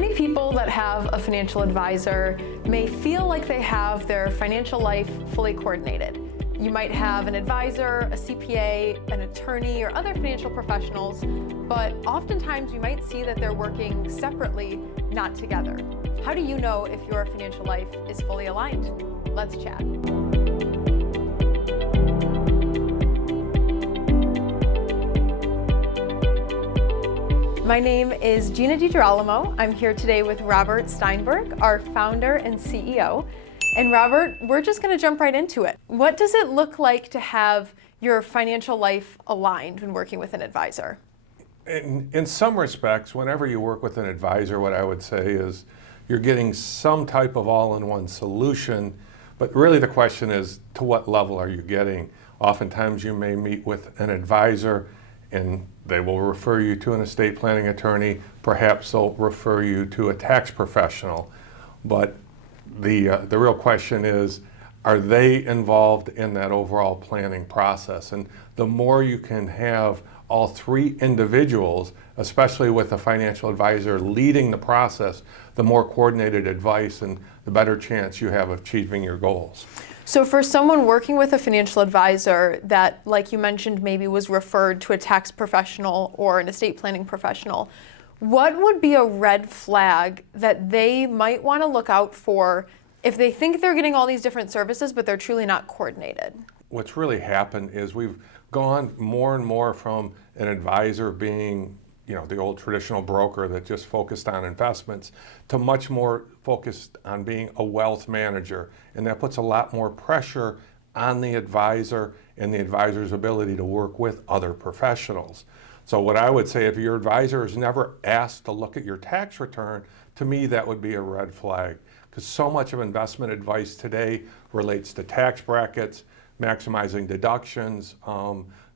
Many people that have a financial advisor may feel like they have their financial life fully coordinated. You might have an advisor, a CPA, an attorney, or other financial professionals, but oftentimes you might see that they're working separately, not together. How do you know if your financial life is fully aligned? Let's chat. My name is Gina DiGirolamo. I'm here today with Robert Steinberg, our founder and CEO. And Robert, we're just going to jump right into it. What does it look like to have your financial life aligned when working with an advisor? In some respects, whenever you work with an advisor, what I would say is you're getting some type of all-in-one solution, but really the question is, to what level are you getting? Oftentimes you may meet with an advisor and they will refer you to an estate planning attorney. Perhaps they'll refer you to a tax professional. But the real question is, are they involved in that overall planning process? And the more you can have all three individuals, especially with a financial advisor leading the process, the more coordinated advice and the better chance you have of achieving your goals. So for someone working with a financial advisor that, like you mentioned, maybe was referred to a tax professional or an estate planning professional, what would be a red flag that they might want to look out for if they think they're getting all these different services, but they're truly not coordinated? What's really happened is we've gone more and more from an advisor being, the old traditional broker that just focused on investments, to much more focused on being a wealth manager. And that puts a lot more pressure on the advisor and the advisor's ability to work with other professionals. So what I would say, if your advisor is never asked to look at your tax return, to me that would be a red flag. Because so much of investment advice today relates to tax brackets, maximizing deductions,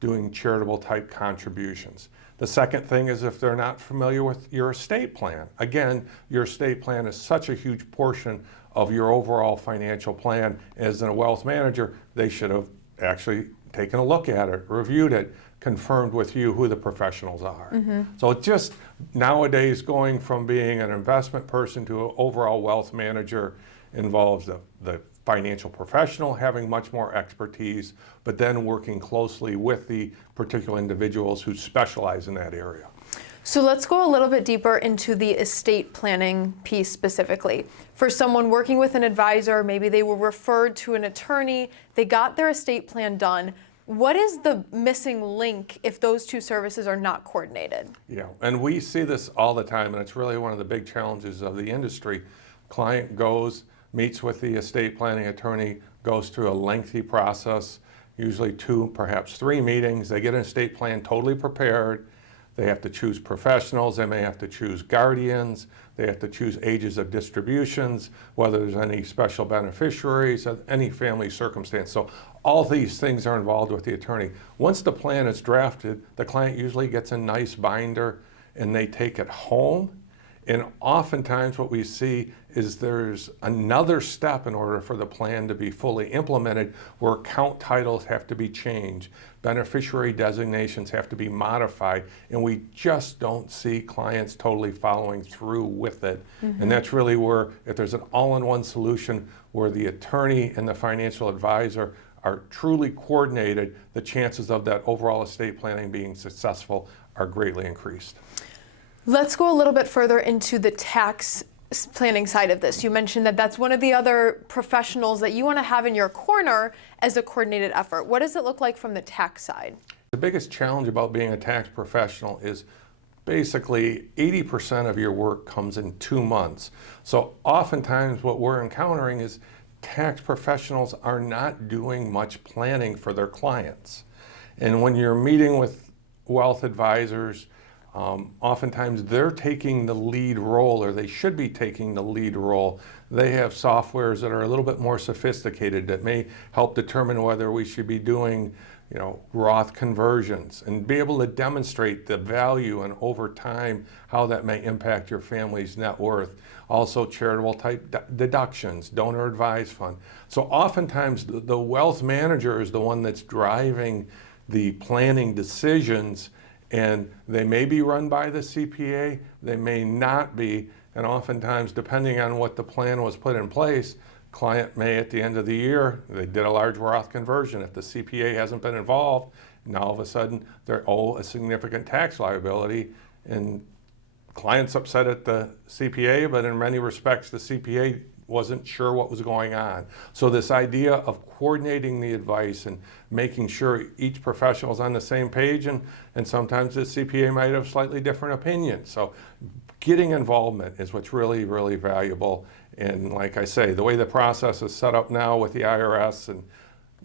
doing charitable type contributions. The second thing is if they're not familiar with your estate plan. Again, your estate plan is such a huge portion of your overall financial plan. As a wealth manager, they should have actually taken a look at it, reviewed it, confirmed with you who the professionals are. So it just nowadays going from being an investment person to an overall wealth manager involves the financial professional having much more expertise, but then working closely with the particular individuals who specialize in that area. So let's go a little bit deeper into the estate planning piece specifically. For someone working with an advisor, maybe they were referred to an attorney, they got their estate plan done. What is the missing link if those two services are not coordinated? Yeah, and we see this all the time, and it's really one of the big challenges of the industry. Client goes, meets with the estate planning attorney, goes through a lengthy process, usually 2, perhaps 3 meetings. They get an estate plan totally prepared. They have to choose professionals. They may have to choose guardians. They have to choose ages of distributions, whether there's any special beneficiaries, any family circumstance. So all these things are involved with the attorney. Once the plan is drafted, the client usually gets a nice binder and they take it home. And oftentimes what we see is there's another step in order for the plan to be fully implemented where account titles have to be changed, beneficiary designations have to be modified, and we just don't see clients totally following through with it. And that's really where, if there's an all-in-one solution where the attorney and the financial advisor are truly coordinated, the chances of that overall estate planning being successful are greatly increased. Let's go a little bit further into the tax planning side of this. You mentioned that that's one of the other professionals that you want to have in your corner as a coordinated effort. What does it look like from the tax side? The biggest challenge about being a tax professional is basically 80% of your work comes in 2 months. So oftentimes what we're encountering is tax professionals are not doing much planning for their clients. And when you're meeting with wealth advisors, oftentimes they're taking the lead role, or they should be taking the lead role. They have softwares that are a little bit more sophisticated that may help determine whether we should be doing, Roth conversions and be able to demonstrate the value and over time how that may impact your family's net worth. Also charitable type deductions, donor advised fund. So oftentimes the wealth manager is the one that's driving the planning decisions, and they may be run by the CPA, they may not be, And oftentimes, depending on what the plan was put in place, client may, at the end of the year, they did a large Roth conversion. If the CPA hasn't been involved, now all of a sudden they owe a significant tax liability, and client's upset at the CPA, but in many respects the CPA wasn't sure what was going on. So this idea of coordinating the advice and making sure each professional is on the same page, and sometimes the CPA might have slightly different opinions. So getting involvement is what's really, really valuable. And like I say, the way the process is set up now with the IRS, and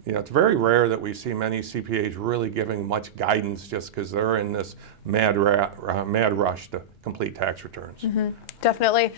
it's very rare that we see many CPAs really giving much guidance just because they're in this mad rush to complete tax returns. Mm-hmm. Definitely.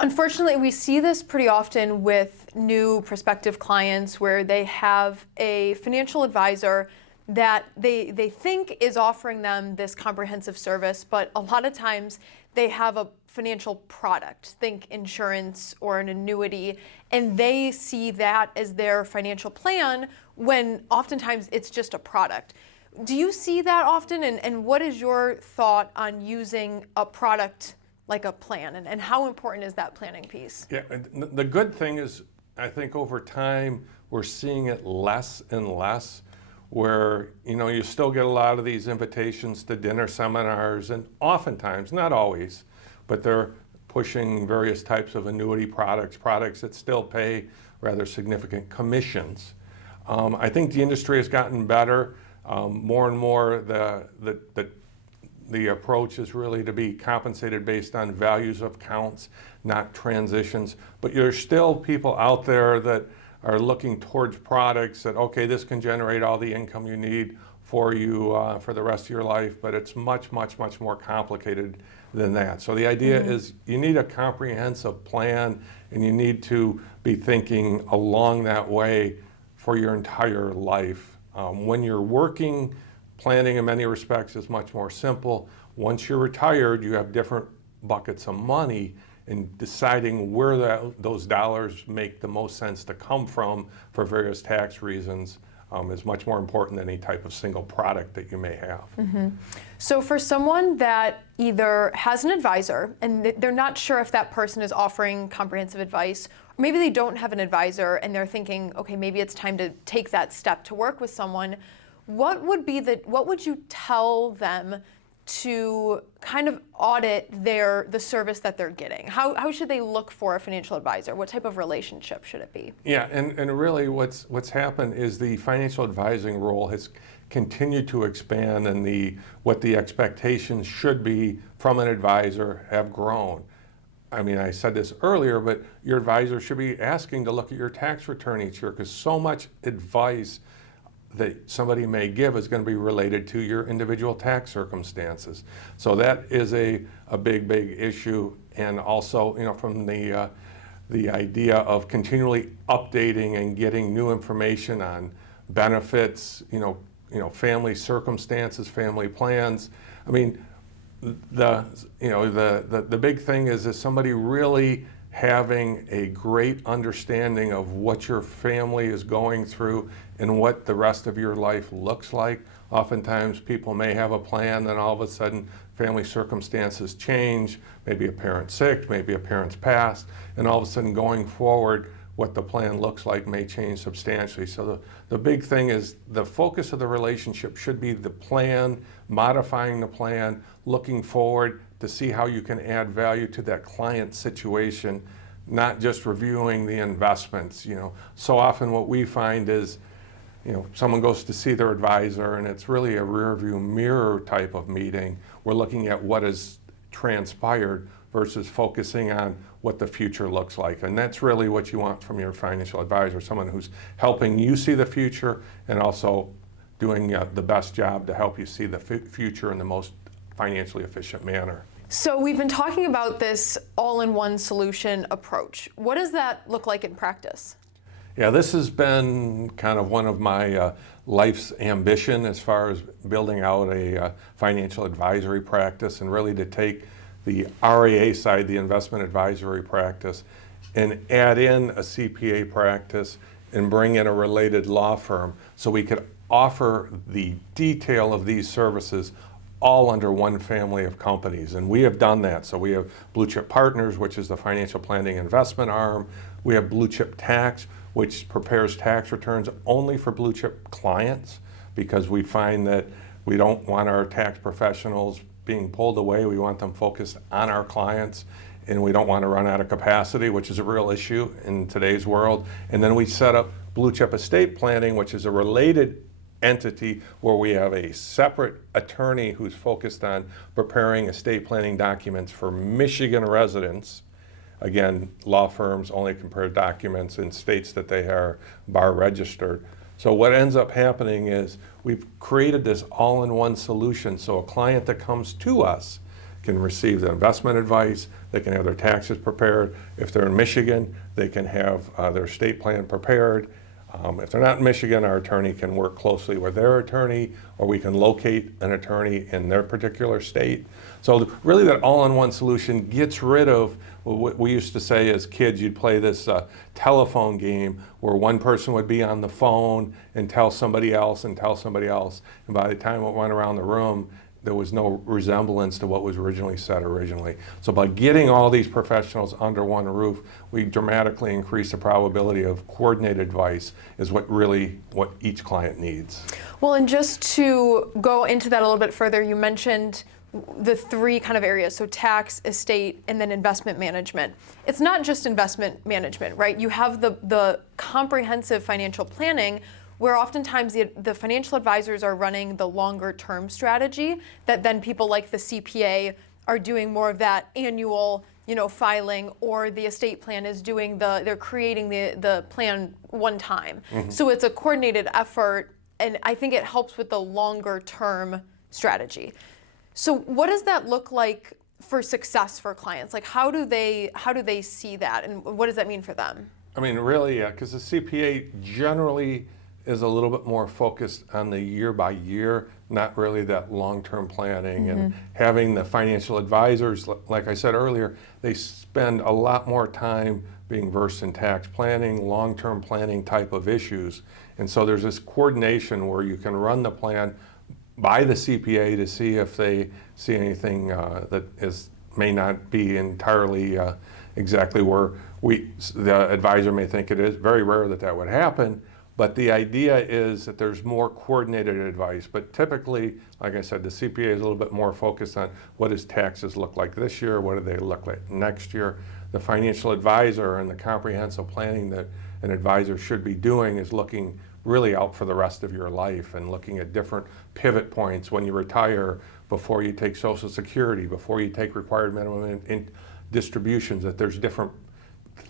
Unfortunately, we see this pretty often with new prospective clients where they have a financial advisor that they think is offering them this comprehensive service, but a lot of times they have a financial product, think insurance or an annuity, and they see that as their financial plan when oftentimes it's just a product. Do you see that often, and what is your thought on using a product like a plan, and how important is that planning piece? Yeah, the good thing is, I think over time we're seeing it less and less, where you still get a lot of these invitations to dinner seminars, and oftentimes, not always, but they're pushing various types of annuity products that still pay rather significant commissions. I think the industry has gotten better. More and more the approach is really to be compensated based on values of counts, not transitions. But there's still people out there that are looking towards products that, okay, this can generate all the income you need for you for the rest of your life, but it's much, much, much more complicated than that. So the idea is you need a comprehensive plan, and you need to be thinking along that way for your entire life. When you're working, planning in many respects is much more simple. Once you're retired, you have different buckets of money, and deciding where those dollars make the most sense to come from for various tax reasons is much more important than any type of single product that you may have. Mm-hmm. So for someone that either has an advisor and they're not sure if that person is offering comprehensive advice, or maybe they don't have an advisor and they're thinking, okay, maybe it's time to take that step to work with someone, what would you tell them to kind of audit the service that they're getting? How should they look for a financial advisor? What type of relationship should it be? Yeah, and really what's happened is the financial advising role has continued to expand, and what the expectations should be from an advisor have grown. I mean, I said this earlier, but your advisor should be asking to look at your tax return each year, because so much advice that somebody may give is going to be related to your individual tax circumstances. So that is a big issue. And also, from the idea of continually updating and getting new information on benefits, family circumstances, family plans. I mean, the big thing is somebody really having a great understanding of what your family is going through and what the rest of your life looks like. Oftentimes people may have a plan, then all of a sudden family circumstances change, maybe a parent's sick, maybe a parent's passed, and all of a sudden going forward what the plan looks like may change substantially. So the big thing is the focus of the relationship should be the plan, modifying the plan, looking forward to see how you can add value to that client situation, not just reviewing the investments. So often what we find is, someone goes to see their advisor and it's really a rear view mirror type of meeting. We're looking at what has transpired versus focusing on what the future looks like. And that's really what you want from your financial advisor, someone who's helping you see the future and also doing the best job to help you see the future in the most financially efficient manner. So we've been talking about this all-in-one solution approach. What does that look like in practice? Yeah, this has been kind of one of my life's ambition as far as building out a financial advisory practice, and really to take the RIA side, the investment advisory practice, and add in a CPA practice and bring in a related law firm so we could offer the detail of these services all under one family of companies, and we have done that. So we have Blue Chip Partners, which is the financial planning investment arm. We have Blue Chip Tax, which prepares tax returns only for Blue Chip clients, because we find that we don't want our tax professionals being pulled away. We want them focused on our clients, and we don't want to run out of capacity, which is a real issue in today's world. And then we set up Blue Chip Estate Planning, which is a related entity where we have a separate attorney who's focused on preparing estate planning documents for Michigan residents. Again, law firms only prepare documents in states that they are bar registered. So what ends up happening is we've created this all-in-one solution, so a client that comes to us can receive the investment advice, they can have their taxes prepared. If they're in Michigan, they can have their estate plan prepared. If they're not in Michigan, our attorney can work closely with their attorney, or we can locate an attorney in their particular state. So really that all-in-one solution gets rid of what we used to say as kids. You'd play this telephone game where one person would be on the phone and tell somebody else and tell somebody else. And by the time it went around the room, there was no resemblance to what was originally said originally. So by getting all these professionals under one roof, we dramatically increase the probability of coordinated advice is what each client needs. Well, and just to go into that a little bit further, you mentioned the three kind of areas, so tax, estate, and then investment management. It's not just investment management, right? You have the comprehensive financial planning, where oftentimes the financial advisors are running the longer term strategy that then people like the CPA are doing more of that annual, filing, or the estate plan is doing they're creating the plan one time. Mm-hmm. So it's a coordinated effort, and I think it helps with the longer term strategy. So what does that look like for success for clients? Like how do they see that, and what does that mean for them? I mean, really, because the CPA generally is a little bit more focused on the year by year, not really that long-term planning. Mm-hmm. And having the financial advisors, like I said earlier, they spend a lot more time being versed in tax planning, long-term planning type of issues. And so there's this coordination where you can run the plan by the CPA to see if they see anything that may not be entirely exactly where the advisor may think it is. Very rare that would happen. But the idea is that there's more coordinated advice. But typically, like I said, the CPA is a little bit more focused on what does taxes look like this year, what do they look like next year. The financial advisor and the comprehensive planning that an advisor should be doing is looking really out for the rest of your life and looking at different pivot points when you retire, before you take Social Security, before you take required minimum distributions, that there's different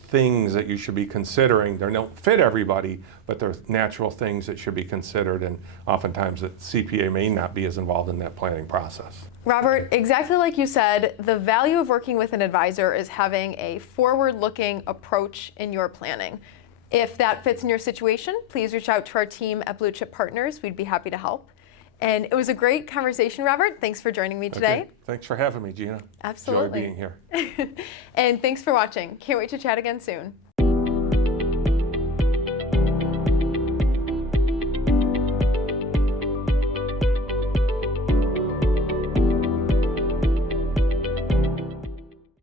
things that you should be considering. They don't fit everybody, but they're natural things that should be considered, and oftentimes the CPA may not be as involved in that planning process. Robert, exactly like you said, the value of working with an advisor is having a forward-looking approach in your planning. If that fits in your situation, please reach out to our team at Blue Chip Partners. We'd be happy to help. And it was a great conversation, Robert. Thanks for joining me today. Okay. Thanks for having me, Gina. Absolutely. Enjoy being here. And thanks for watching. Can't wait to chat again soon.